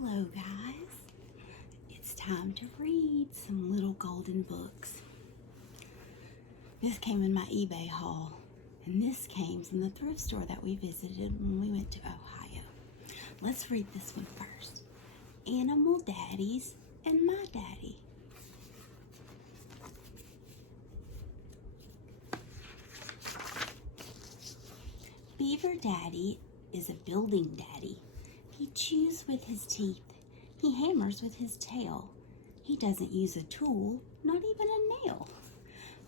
Hello guys, it's time to read some little golden books. This came in my eBay haul, and this came from the thrift store that we visited when we went to Ohio. Let's read this one first. Animal Daddies and My Daddy. Beaver Daddy is a building daddy. He chews with his teeth. He hammers with his tail. He doesn't use a tool, not even a nail.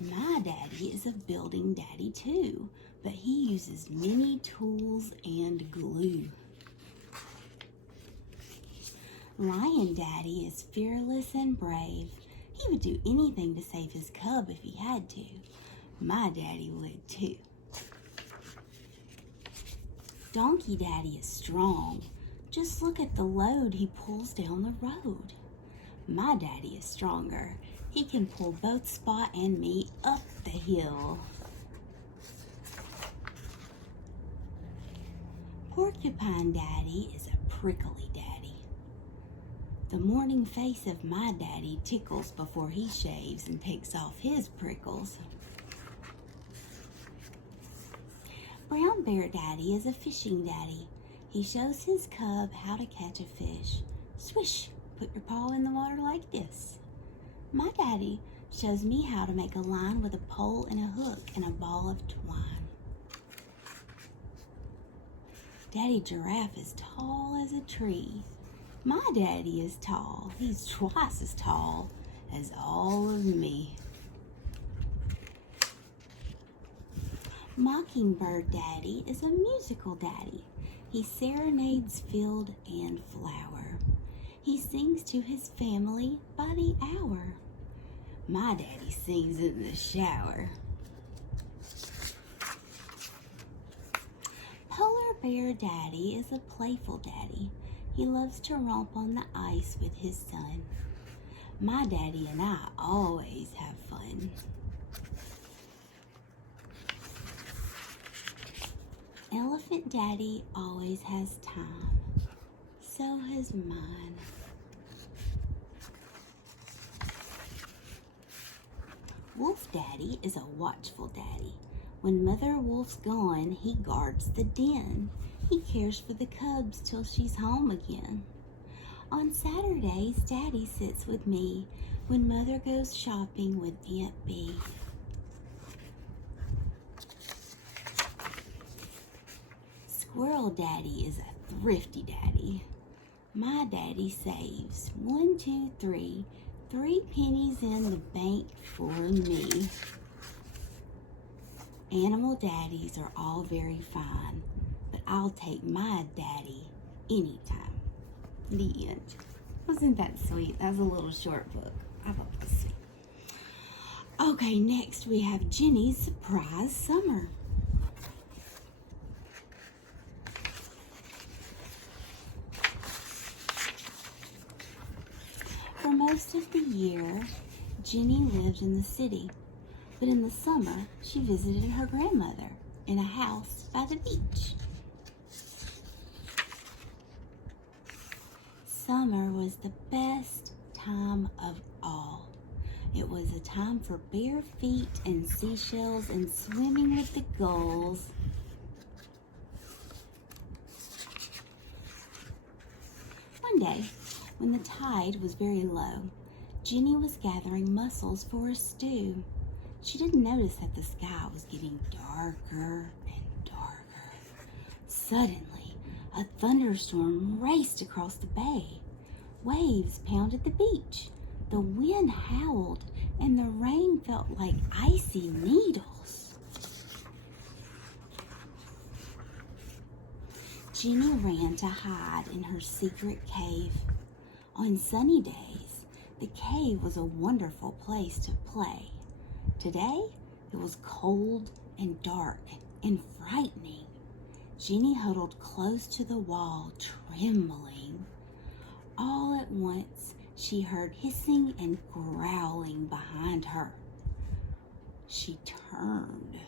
My daddy is a building daddy too, but he uses many tools and glue. Lion Daddy is fearless and brave. He would do anything to save his cub if he had to. My daddy would too. Donkey Daddy is strong. Just look at the load he pulls down the road. My daddy is stronger. He can pull both Spot and me up the hill. Porcupine Daddy is a prickly daddy. The morning face of my daddy tickles before he shaves and takes off his prickles. Brown Bear Daddy is a fishing daddy. He shows his cub how to catch a fish. Swish, put your paw in the water like this. My daddy shows me how to make a line with a pole and a hook and a ball of twine. Daddy Giraffe is tall as a tree. My daddy is tall. He's twice as tall as all of me. Mockingbird Daddy is a musical daddy. He serenades field and flower. He sings to his family by the hour. My daddy sings in the shower. Polar Bear Daddy is a playful daddy. He loves to romp on the ice with his son. My daddy and I always have fun. Elephant Daddy always has time. So has mine. Wolf Daddy is a watchful daddy. When Mother Wolf's gone, he guards the den. He cares for the cubs till she's home again. On Saturdays, Daddy sits with me. When Mother goes shopping with Aunt Bee. Squirrel Daddy is a thrifty daddy. My daddy saves 1, 2, 3, 3 pennies in the bank for me. Animal daddies are all very fine, but I'll take my daddy anytime. The end. Wasn't that sweet? That was a little short book. I thought that was sweet. Okay, next we have Jenny's Surprise Summer. For most of the year, Jenny lived in the city, but in the summer, she visited her grandmother in a house by the beach. Summer was the best time of all. It was a time for bare feet and seashells and swimming with the gulls. One day, when the tide was very low, Jenny was gathering mussels for a stew. She didn't notice that the sky was getting darker and darker. Suddenly, a thunderstorm raced across the bay. Waves pounded the beach. The wind howled, and the rain felt like icy needles. Jenny ran to hide in her secret cave. On sunny days, the cave was a wonderful place to play. Today, it was cold and dark and frightening. Jenny huddled close to the wall, trembling. All at once, she heard hissing and growling behind her. She turned.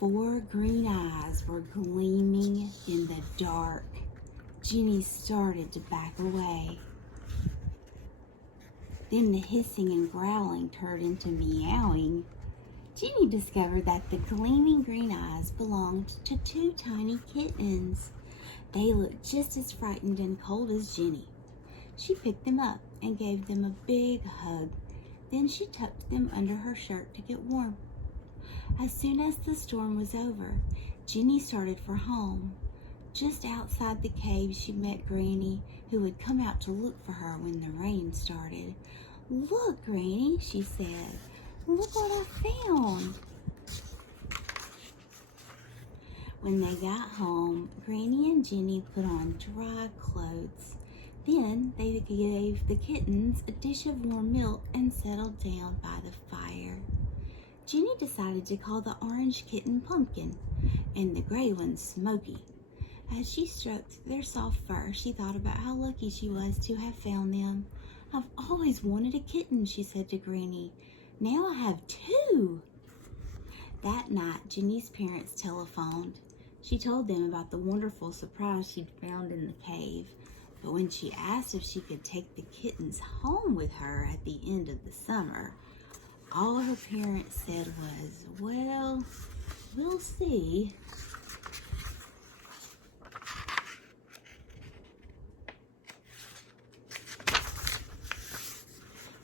4 green eyes were gleaming in the dark. Ginny started to back away. Then the hissing and growling turned into meowing. Ginny discovered that the gleaming green eyes belonged to two tiny kittens. They looked just as frightened and cold as Ginny. She picked them up and gave them a big hug. Then she tucked them under her shirt to get warm. As soon as the storm was over, Ginny started for home. Just outside the cave, she met Granny, who had come out to look for her when the rain started. "Look, Granny," she said. "Look what I found." When they got home, Granny and Ginny put on dry clothes. Then they gave the kittens a dish of warm milk and settled down by the fire. Ginny decided to call the orange kitten Pumpkin and the gray one Smoky. As she stroked their soft fur, she thought about how lucky she was to have found them. "I've always wanted a kitten," she said to Granny. "Now I have two." That night, Ginny's parents telephoned. She told them about the wonderful surprise she'd found in the cave. But when she asked if she could take the kittens home with her at the end of the summer, all her parents said was, "Well, we'll see."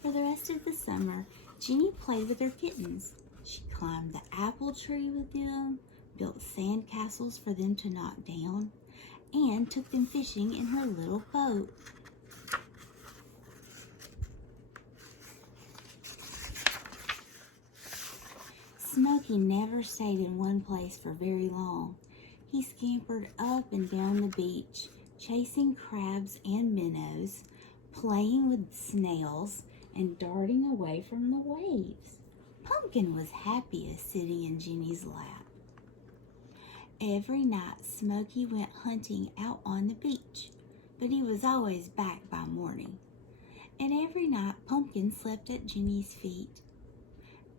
For the rest of the summer, Ginny played with her kittens. She climbed the apple tree with them, built sand castles for them to knock down, and took them fishing in her little boat. Smoky never stayed in one place for very long. He scampered up and down the beach, chasing crabs and minnows, playing with snails, and darting away from the waves. Pumpkin was happiest sitting in Ginny's lap. Every night, Smoky went hunting out on the beach, but he was always back by morning. And every night, Pumpkin slept at Ginny's feet.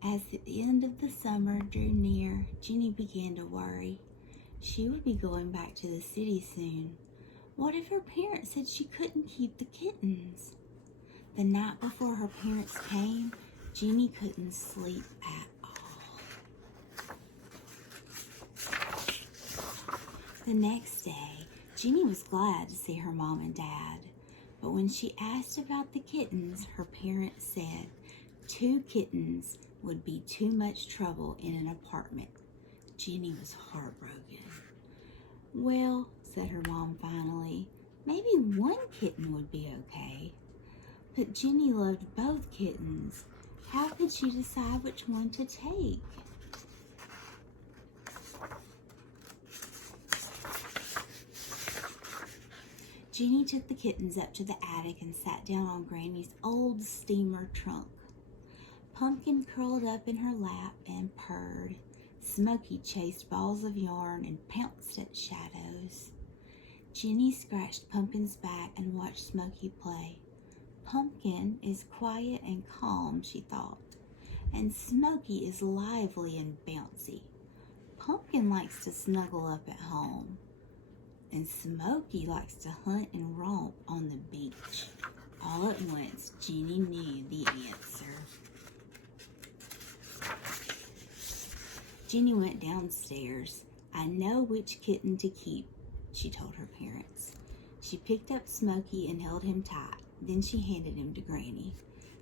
As the end of the summer drew near, Ginny began to worry. She would be going back to the city soon. What if her parents said she couldn't keep the kittens? The night before her parents came, Ginny couldn't sleep at all. The next day, Ginny was glad to see her mom and dad. But when she asked about the kittens, her parents said 2 kittens would be too much trouble in an apartment. Ginny was heartbroken. "Well," said her mom finally, "maybe 1 kitten would be okay." But Ginny loved both kittens. How could she decide which one to take? Ginny took the kittens up to the attic and sat down on Granny's old steamer trunk. Pumpkin curled up in her lap and purred. Smoky chased balls of yarn and pounced at shadows. Ginny scratched Pumpkin's back and watched Smoky play. Pumpkin is quiet and calm, she thought, and Smoky is lively and bouncy. Pumpkin likes to snuggle up at home, and Smoky likes to hunt and romp on the beach. All at once, Ginny knew the answer. Ginny went downstairs. "I know which kitten to keep," she told her parents. She picked up Smoky and held him tight. Then she handed him to Granny.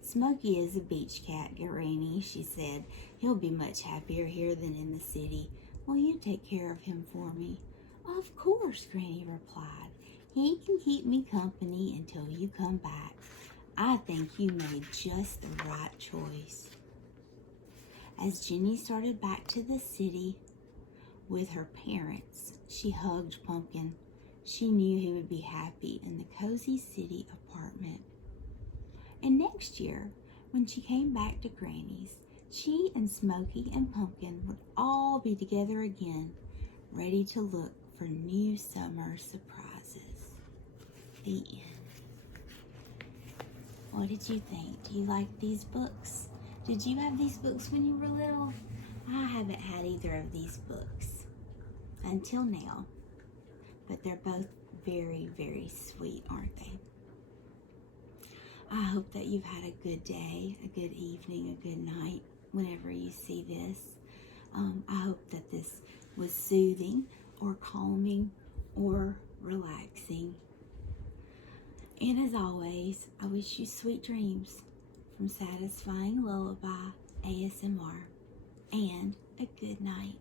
"Smoky is a beach cat, Granny," she said. "He'll be much happier here than in the city. Will you take care of him for me?" "Of course," Granny replied. "He can keep me company until you come back. I think you made just the right choice." As Ginny started back to the city with her parents, she hugged Pumpkin. She knew he would be happy in the cozy city apartment. And next year, when she came back to Granny's, she and Smoky and Pumpkin would all be together again, ready to look for new summer surprises. The end. What did you think? Do you like these books? Did you have these books when you were little? I haven't had either of these books until now, but they're both very, very sweet, aren't they? I hope that you've had a good day, a good evening, a good night whenever you see this. I hope that this was soothing or calming or relaxing. And as always, I wish you sweet dreams from Satisfying Lullaby ASMR and a good night.